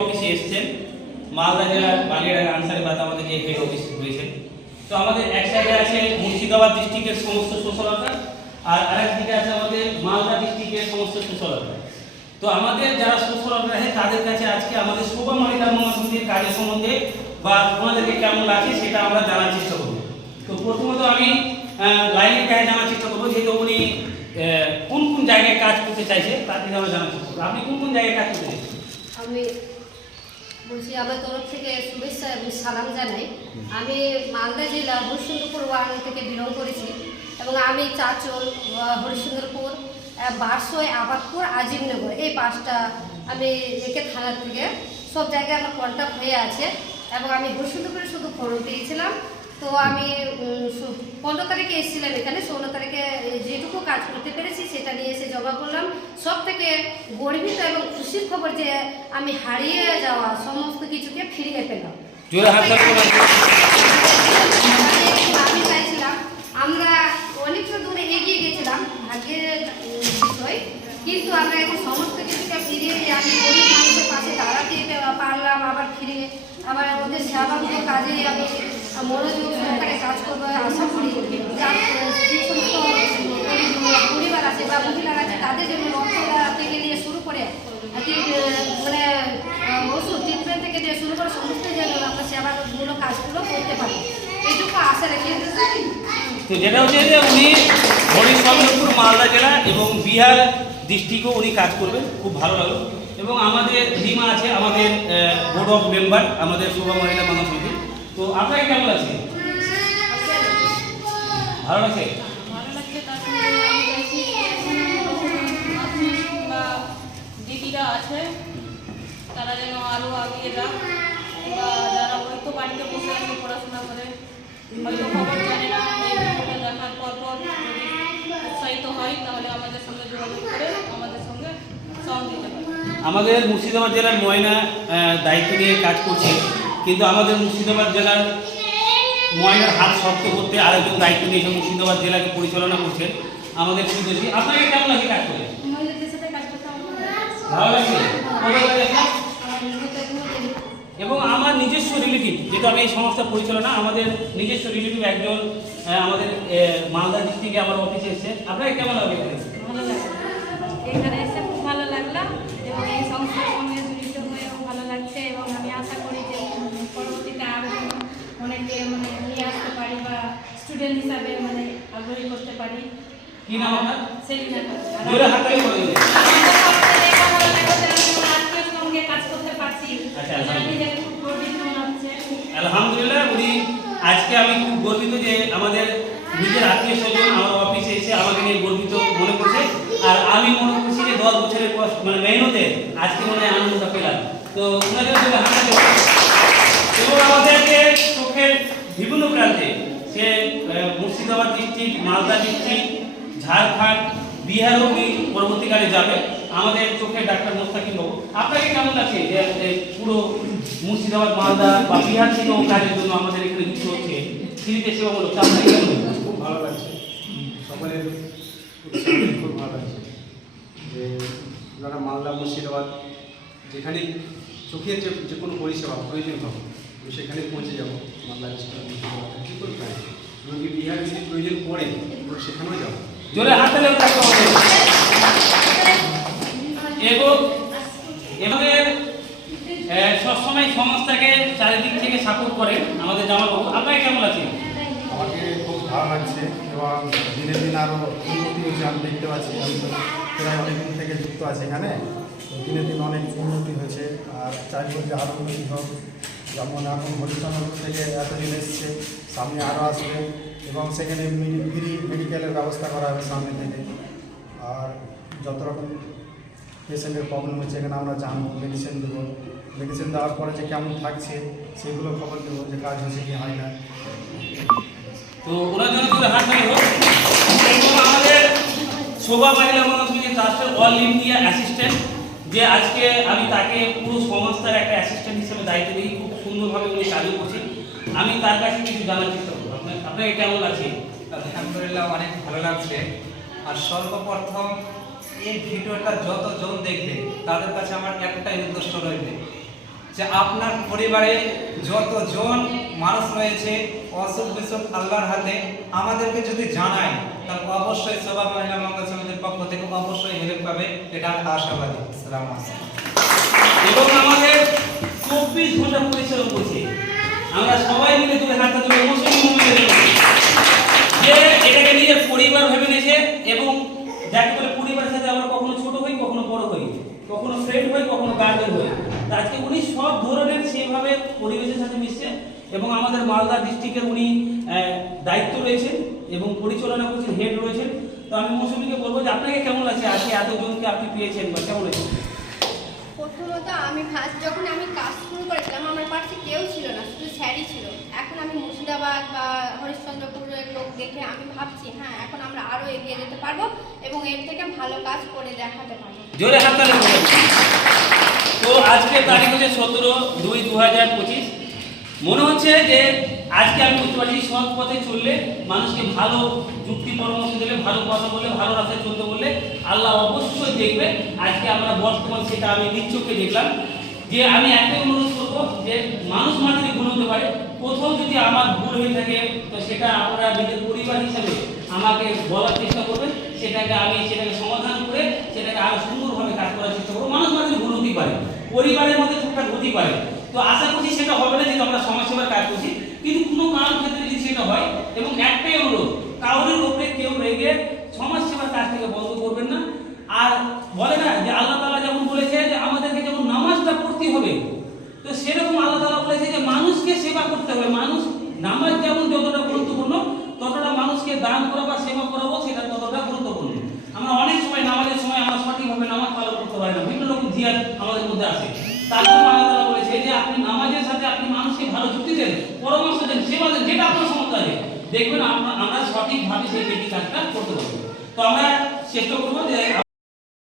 অফিসে এসেছেন মালদা জেলার বালিয়াড়া আনসারিবাদ আমাদের যে হেড অফিস রয়েছে। তো আমাদের এক সাইডে আছে মুর্শিদাবাদ ডিস্ট্রিক্টের সমস্ত সোশ্যাল ওয়ার্কার আর আরেক দিকে আছে আমাদের মালদা ডিস্ট্রিক্টের সমস্ত সোশ্যাল ওয়ার্কার। তো আমাদের যারা সোশ্যাল ওয়ার্কার আছে তাদের কাছে আজকে আমাদের শোভা মহিলা মহাসমিতির কাজের সম্বন্ধে বা ওনাদেরকে কেমন লাগছে সেটা আমরা জানার চেষ্টা করব। তো প্রথমত আমি লাইনের কাছে জানার চেষ্টা করবো যেহেতু উনি কোন কোন জায়গায় কাজ করতে চাইছে তার থেকে আমরা জানার চেষ্টা করবো। আপনি কোন কোন জায়গায় কাজ করতে চাইছেন? আমি বলছি আমার তরফ থেকে শুভেচ্ছা এবং সালাম জানাই। আমি মালদা জেলা হরিশ্চন্দ্রপুর ওয়ার্ড থেকে বিলং করেছি এবং আমি চাচল, হরিশ্চন্দ্রপুর, বারসই, আবাদপুর, আজিমনগর এই পাঁচটা আমি একে থানা থেকে সব জায়গায় আমার কন্ট্যাক্ট হয়ে আছে এবং আমি হরিশ্চন্দ্রপুরে শুধু ফর্ম পেয়েছিলাম। তো আমি 15 তারিখে এসেছিলাম এখানে, 16 তারিখে যেটুকু কাজ করতে পেরেছি সেটা নিয়ে এসে জমা করলাম। সব থেকে গর্বিত এবং খুশির খবর যে আমি হারিয়ে যাওয়া সমস্ত কিছুকে ফিরিয়ে পেলাম। আমি চাইছিলাম আমরা অনেকটা দূরে এগিয়ে গেছিলাম ভাগ্যের বিষয়, কিন্তু আমরা এখন সমস্ত কিছুকে ফিরিয়ে আমি গরিব মানুষের পাশে দাঁড়াতে পারলাম। আবার ফিরে আবার ওদের সেবামূলক কাজে আমি মনোযোগ সহকারে কাজ করবো আশা করি। যে সমস্ত পরিবার আছে বা মহিলারা আছে তাদের জন্য রক্তটা থেকে নিয়ে শুরু করে মানে ওষুধ ট্রিটমেন্ট থেকে নিয়ে শুরু করে সমস্ত যেন আমরা সেবামূলক কাজগুলো করতে পারি এইটুকু আশা রেখে। তো যেটা হচ্ছে যে উনি হরিশ্চন্দ্রপুর মালদা জেলা এবং বিহার ডিস্ট্রিক্টও উনি কাজ করবেন, খুব ভালো লাগলো। এবং আমাদের রিমা আছে আমাদের বোর্ড অফ মেম্বার আমাদের শোভা মহিলা মহাসমিতি। তো আপনাকে কেমন লাগছে? ভালো লাগছে? দিদিরা আছে তারা যেন আরও আগিয়ে যাক, বা যারা হয়তো বাড়িতে বসে আছে পড়াশোনা করে হয়তো খবর জানে না, এই ভিডিওটা দেখার পর যদি উৎসাহিত হয় তাহলে আমাদের সঙ্গে যোগাযোগ করে আমাদের সঙ্গে সঙ্গ দিতে পারে। আমাদের মুর্শিদাবাদ জেলার ময়না দায়িত্ব নিয়ে কাজ করছে, কিন্তু আমাদের মুর্শিদাবাদ জেলার ময়নার হাত শক্ত করতে আরেকজন দায়িত্ব নিয়েছে, মুর্শিদাবাদ জেলাকে পরিচালনা করছেন আমাদের সুদর্শী। আপনাকে কেমন লাগে কাজ করে? ভালো লাগছে? এবং আমার নিজস্ব রিলেটিভ, যেহেতু আমি এই সংস্থা পরিচালনা, আমাদের নিজস্ব রিলেটিভ একজন আমাদের মালদা ডিস্ট্রিক্টে আমার অফিসে এসেছে। আপনাকে কেমন লাগে? ভালো লাগছে, এখানে এসে খুব ভালো লাগলো এবং এই সংস্থার সঙ্গে জড়িত হয়েও ভালো লাগছে এবং আমি আশা করি যে পরবর্তীতে আরও অনেকে নিয়ে আসতে পারি বা স্টুডেন্ট হিসাবে আগ্রহী করতে পারি। কি নাম আপনার? সেলিনা। আত্মীয় সঙ্গে কাজ করতে পারছি, নিজেকে খুব গর্বিত মনে হচ্ছে। আলহামদুলিল্লাহ, উনি আজকে আমি খুব গর্বিত যে আমাদের নিজের আত্মীয় স্বজন আমার অফিসে এসে আমাকে নিয়ে গর্বিত মনে করছে। আর আমি মনে করছি যে 10 বছরের মেহনতে আজকে মনে হয় আনন্দটা পেলাম। তো ওনাদের জন্য এবং আমাদেরকে চোখের বিভিন্ন প্রান্তে সে মুর্শিদাবাদ ডিস্ট্রিক্ট, মালদা ডিস্ট্রিক্ট, ঝাড়খণ্ড, বিহারও পরবর্তীকালে যাবে আমাদের চোখের ডাক্তার মোস্তাকিম বাবু। আপনাকে কেমন লাগছে যে পুরো মুর্শিদাবাদ, মালদা বা বিহার থেকেও কাজের জন্য আমাদের এখানে যুক্ত হচ্ছে ফ্রিতে সেবামূলক? আপনাকে কেমন লাগছে? খুব ভালো লাগছে, সকলের খুব ভালো লাগছে যে যারা মালদা, মুর্শিদাবাদ যেখানে চোখের যে কোনো পরিষেবা প্রয়োজন হবে আমি সেখানে পৌঁছে যাবো। মালদা ডিস্ট্রিক্ট, মুর্শিদাবাদ কী করতে হয়, এমনকি বিহার যদি প্রয়োজন পড়ে আমরা সেখানেও যাবো। জোরে হাত তালি থাকতে হবে। এবং সবসময় সংস্থাকে চারিদিক থেকে সাপোর্ট করে আমাদের জামালবাবু। আপনাকে কেমন লাগছে? আমাকে খুব ভালো লাগছে এবং দিনে দিন আরও উন্নতি হচ্ছে আমি দেখতে পাচ্ছি। আমি তো প্রায় অনেকদিন থেকে যুক্ত আছি এখানে, তো দিনে দিন অনেক উন্নতি হয়েছে আর চাইব যে আরও উন্নতি হোক। যেমন এখন হরিশ্চন্দ্রপুর থেকে এতদিন এসছে, সামনে আরও আসবে এবং সেখানে ফ্রি মেডিকেলের ব্যবস্থা করা হবে সামনে থেকে। আর যত রকম পেশেন্টের প্রবলেম হচ্ছে এখানে আমরা জানবো, মেডিসিন দেবো, মেডিসিন দেওয়ার পরে যে কেমন থাকছে সেগুলো খবর দেবো যে কাজ হচ্ছে কি হয় না। তো ওনার জন্য যদি হাত তালি হোক। এবং আমাদের শোভা মহিলা মহাসমিতি ট্রাস্টের অল ইন্ডিয়া অ্যাসিস্ট্যান্ট, যে আজকে আমি তাকে পুরো সংস্থার একটা অ্যাসিস্ট্যান্ট হিসেবে দায়িত্ব দিই, খুব সুন্দরভাবে উনি কাজও করছেন। আমি তার কাছে কিছু জানার চেষ্টা করবো। আপনাকে কেমন লাগছে? আলহামদুলিল্লাহ, অনেক ভালো লাগছে। আর সর্বপ্রথম এই ভিডিওটা যতজন দেখবে তাদের কাছে আমার একটাই উদ্দেশ্য রইবে যে আপনার পরিবারে যতজন মানুষ রয়েছে অসুখ বিসুখ আল্লাহর হাতে, আমাদেরকে যদি জানায় তাহলে অবশ্যই সভা মহিলা মঙ্গল সমিতির পক্ষ থেকে অবশ্যই হেল্প পাবে, এটা আমি আশাবাদী। আসসালামু আলাইকুম। এবং আমাদের 24 ঘন্টা পরিশ্রম করছে, আমরা সবাই মিলে তুলে হাতটা তুলে মুসলিম মুমিনের যে এটাকে নিজের পরিবার ভেবে নিয়েছে, এবং যাকে বলে পরিবারের সাথে আমরা কখনো ছোট হই, কখনো বড় হই, কখনো ফ্রেন্ড হই, কখনো গার্জেন হই। তা আজকে উনি সব ধরনের সেভাবে পরিবেশের সাথে মিশছে, এবং আমাদের মালদা ডিস্ট্রিক্টের উনি দায়িত্ব রয়েছেন এবং পরিচালনা করছেন, হেড রয়েছেন। তো আমি মৌসুমীকে বলবো যে আপনাকে কেমন লাগছে, আজকে এতজনকে আপনি পেয়েছেন বা কেমন লাগছে? প্রথমত আমি ফার্স্ট যখন আমি কাজ শুরু করেছিলাম আমার পাশে কেউ ছিল না, শুধু স্যারই ছিল। এখন আমি মুর্শিদাবাদ বা হরিশ্চন্দ্রপুরের লোক দেখে আমি ভাবছি হ্যাঁ এখন আমরা আরও এগিয়ে যেতে পারবো এবং এর থেকে ভালো কাজ করে দেখাতে পারবো। জোরে হাততালি বলুন। তো আজকে তারিখ হচ্ছে 17/2/2025। মনে হচ্ছে যে আজকে আমি বুঝতে পারছি সৎ পথে চললে, মানুষকে ভালো যুক্তি পরামর্শ দিলে, ভালো কথা বললে, ভালো রাস্তায় চলতে বললে আল্লাহ অবশ্যই দেখবে। আজকে আমরা বর্তমান সেটা আমি নিজ চোখে দেখলাম। যে আমি একটাই অনুরোধ করবো যে মানুষ মাত্রই ভুল হতে পারে, কোথাও যদি আমার ভুল হয়ে থাকে তো সেটা আপনারা নিজের পরিবার হিসাবে আমাকে বলার চেষ্টা করবেন, সেটাকে সমাধান করে সেটাকে আরো সুন্দরভাবে কাজ করার চেষ্টা করবো। মানুষ মাত্রই ভুল হতেই পারে, পরিবারের মধ্যে টুকটাক হতেই পারে। তো আশা করছি সেটা হবে না, যেহেতু আমরা সমাজসেবার কাজ করছি। কিন্তু কোনো কারোর ক্ষেত্রে যদি সেটা হয়, এবং একটাই অনুরোধ, কারোর উপরে কেউ রেগে সমাজসেবার কাজ থেকে বন্ধ করবেন না। আর বলে না যে আল্লাহ তাআলা যেমন বলেছে যে আমাদেরকে যেমন নামাজটা পড়তে হবে, তো সেরকম আল্লাহ তাআলা বলেছে যে মানুষকে সেবা করতে হবে। মানুষ নামাজ যেমন যতটা গুরুত্বপূর্ণ, ততটা মানুষকে দান করা বা সেবা করাবো সেটা ততটা গুরুত্বপূর্ণ। আমরা অনেক সময় নামাজের সময় আমরা সঠিকভাবে নামাজ পালন করতে পারি না, বিভিন্ন রকম জিয়াদ আমাদের মধ্যে আসে। তার জন্য আল্লাহ তাআলা বলেছে যে আপনি নামাজের সাথে আপনি মানুষকে ভালো যুক্তি দেন, পরামর্শ দেন, সেবা দেন, যেটা আপনার ক্ষমতা আছে, দেখবেন আমরা সঠিকভাবে সেই ব্যক্তি কাজটা করতে পারবো। তো আমরা চেষ্টা করবো যে